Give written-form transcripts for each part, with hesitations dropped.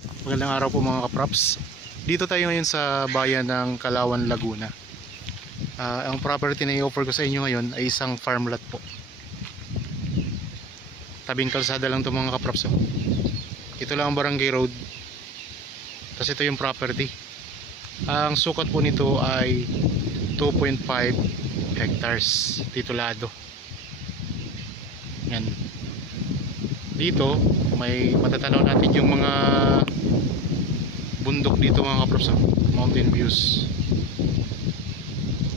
Magandang araw po mga kaprops. Dito tayo ngayon sa bayan ng Kalawan, Laguna. Ang property na i-offer ko sa inyo ngayon ay isang farm lot po. Tabing kalsada lang ito mga kaprops. Ito lang ang barangay road. Tapos ito yung property. Ang sukat po nito ay 2.5 hectares titulado. Yan. Dito may matatanaw natin yung mga bundok dito mga kaprops, mountain views.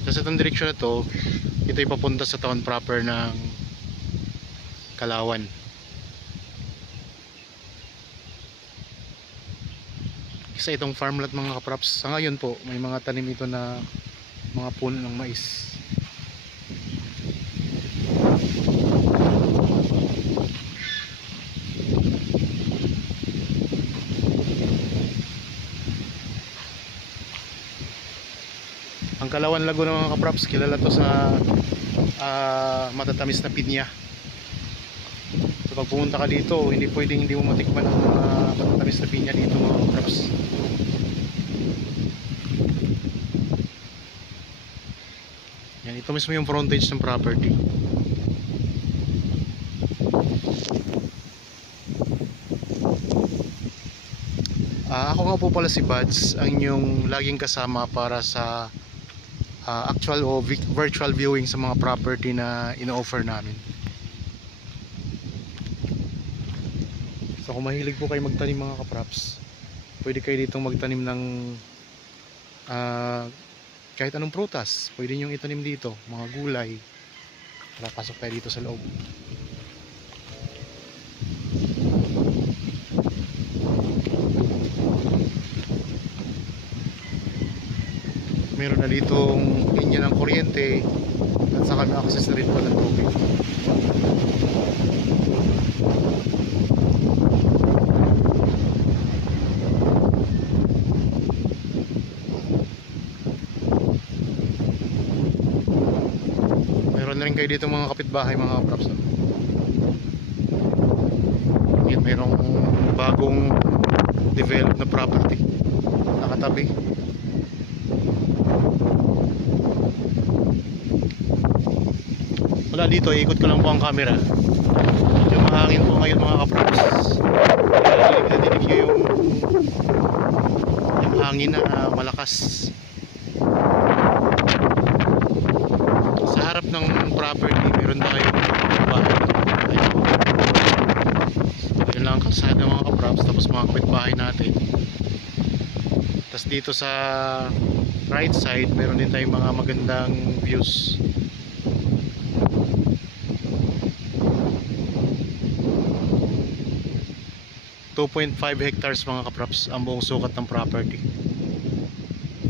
Sa itong direksyon na to, ito ay papunta sa town proper ng Kalawan. Isa itong farm lot mga kaprops. Sa ngayon po may mga tanim ito na mga puno ng mais. Ang Kalawan, Laguna mga kaprops, kilala to sa matatamis na pinya. So pag pumunta ka dito, hindi pwedeng hindi mo matikman ang matatamis na pinya dito mga kaprops. Yan, ito mismo yung frontage ng property. Ako nga po pala si Buds, ang inyong laging kasama para sa actual o virtual viewing sa mga property na ino-offer namin. So kung mahilig po kayo magtanim mga kaprops, pwede kayo ditong magtanim ng kahit anong prutas. Pwede nyo itanim dito, mga gulay. Tara, pasok tayo dito sa loob. Meron na ditong linya ng kuryente at saka may access na rin po ng tubig. Meron na rin kayo dito mga kapitbahay mga kaprops. Yan, merong bagong developed na property nakatabi. Wala dito, ikot ko lang po ang camera. Medyo mahangin po ngayon mga kaprops. Kaya dinig nyo yung hangin na malakas. Sa harap ng property, meron tayong bahay. Yun lang ang kalsada mga kaprops, tapos mga kapitbahay natin. Tapos dito sa right side, meron din tayong mga magandang views. .5 hectares mga kaprops ang buong sukat ng property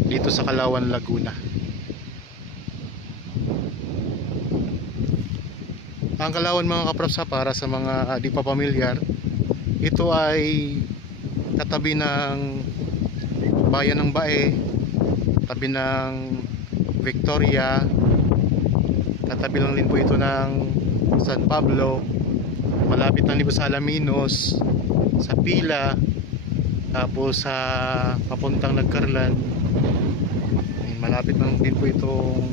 dito sa Kalawan, Laguna. Ang Kalawan mga kaprops, para sa mga di pa pamilyar, ito ay katabi ng bayan ng Bae, tabi ng Victoria, katabi lang din po ito ng San Pablo, malapit ng Libas Alaminos, sa Pila, tapos sa papuntang Nagkarlan. Malapit lang din po itong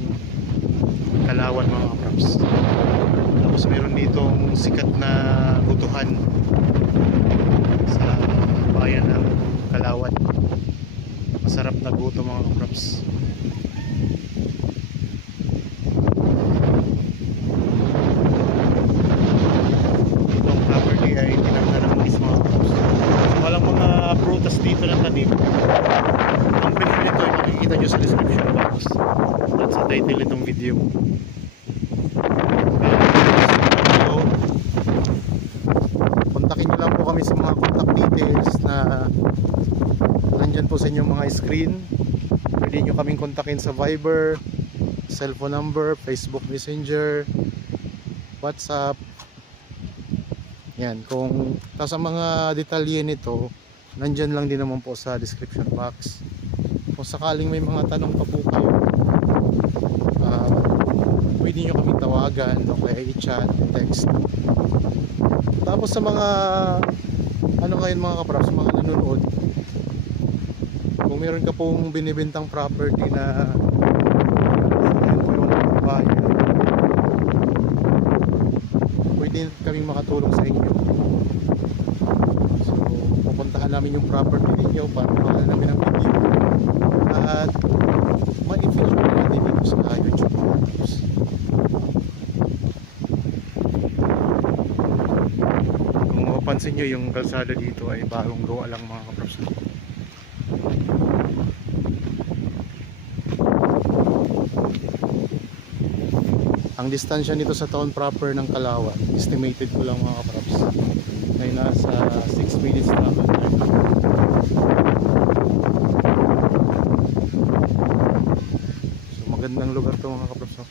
Kalawan mga kaprops. Tapos meron ditong sikat na butuhan sa bayan ng Kalawan. Masarap na guto mga kaprops. Itong property ay tinanggal ng mais mga kaprops. Walang mga prutas dito na tanim. Ang presyo nito ay makikita nyo sa description box at sa title nitong video. Kontakin nyo lang po kami sa mga contact details na nandyan po sa inyong mga screen. Pwede nyo kaming kontakin sa Viber, cellphone number, Facebook Messenger, WhatsApp. Yan, kung sa mga detalye nito, nandyan lang din naman po sa description box. Kung sakaling may mga tanong pa po kayo, pwede nyo kami tawagan o kaya i-chat, text. Tapos sa mga Ano ngayon mga kaprops, mga nanonood, kung meron ka pong binibintang property na ngayon po yung bayan, pwede kaming makatulong sa inyo. So pupuntahan namin yung property ninyo para makahala namin ng video at ma-i-film natin dito sa YouTube mga kaprops. Kung mapapansin nyo, yung kalsada dito ay bagong gawa lang mga kaprops. Ang distansya nito sa town proper ng Calauan, estimated ko lang mga kaprops, ay nasa 6 minutes travel time. So magandang lugar to mga kaprops, no?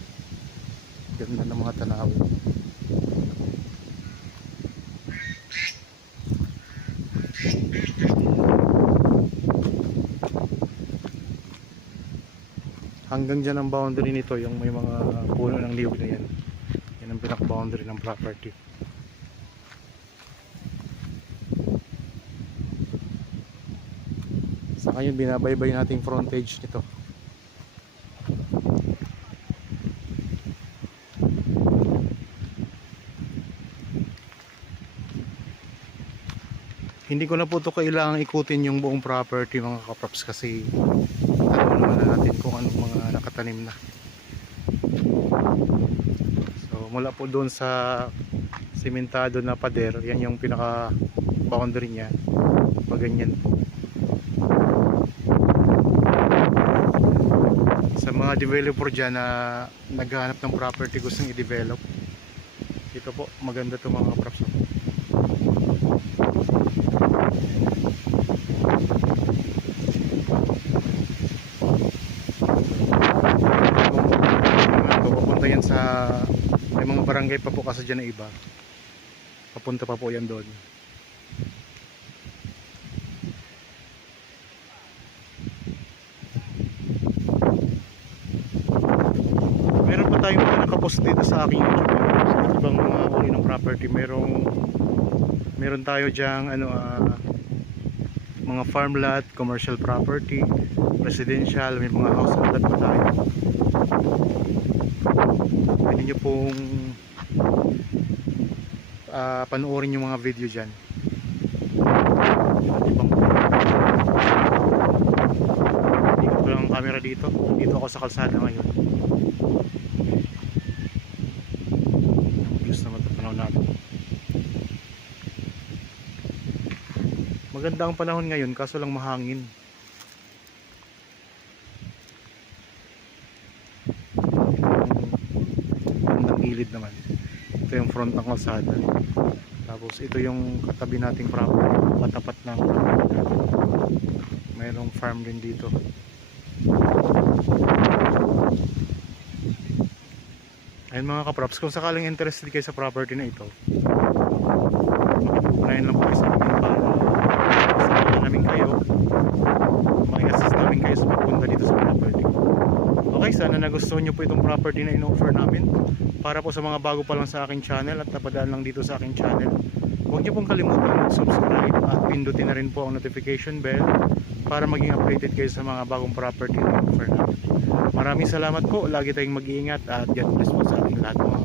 Ganda ng mga tanawin. Hanggang dyan ang boundary nito, yung may mga puno ng niyog na yan. Yan ang pinaka-boundary ng property. Sa ngayon binabaybay natin frontage nito. Hindi ko na po ito kailangang ikutin yung buong property mga kaprops, kasi alam naman natin kung anong mga nakatanim na. So mula po doon sa simentado na pader, yan yung pinaka boundary niya, paganyan po. Sa mga developer dyan na naghahanap ng property gustong i-develop, ito po maganda to mga kaprops. Yan sa may mga barangay pa po kasi dyan na iba, papunta pa po yan doon. Meron pa tayong mga nakapost dito sa aking YouTube, ibang mga uri ng property. Meron tayo dyang mga farm lot, commercial property, residential, may mga house lot pa tayo. Pwede nyo pong panoorin yung mga video dyan. Ikot ko lang ang camera dito. Dito ako sa kalsada ngayon. Views naman ito, panahon natin. Maganda ang panahon ngayon, kaso lang mahangin. Gilid naman. Ito yung front ng kalsada. Tapos ito yung katabi nating property, patapat ng property natin. Mayroong farm din dito. Ayun mga kaprops, kung sakaling interested kayo sa property na ito, makipugnayan lang po kayo sa amin para kasama namin kayo, mag-assist namin kayo sa pagpunta dito sa property. Okay, sana nagustuhan nyo po itong property na in-offer namin. Para po sa mga bago pa lang sa aking channel at napadaan lang dito sa aking channel, huwag nyo pong kalimutan mag-subscribe at pindutin na rin po ang notification bell para maging updated kayo sa mga bagong property na in-offer namin. Maraming salamat po, lagi tayong mag-iingat at God bless po sa ating lahat mga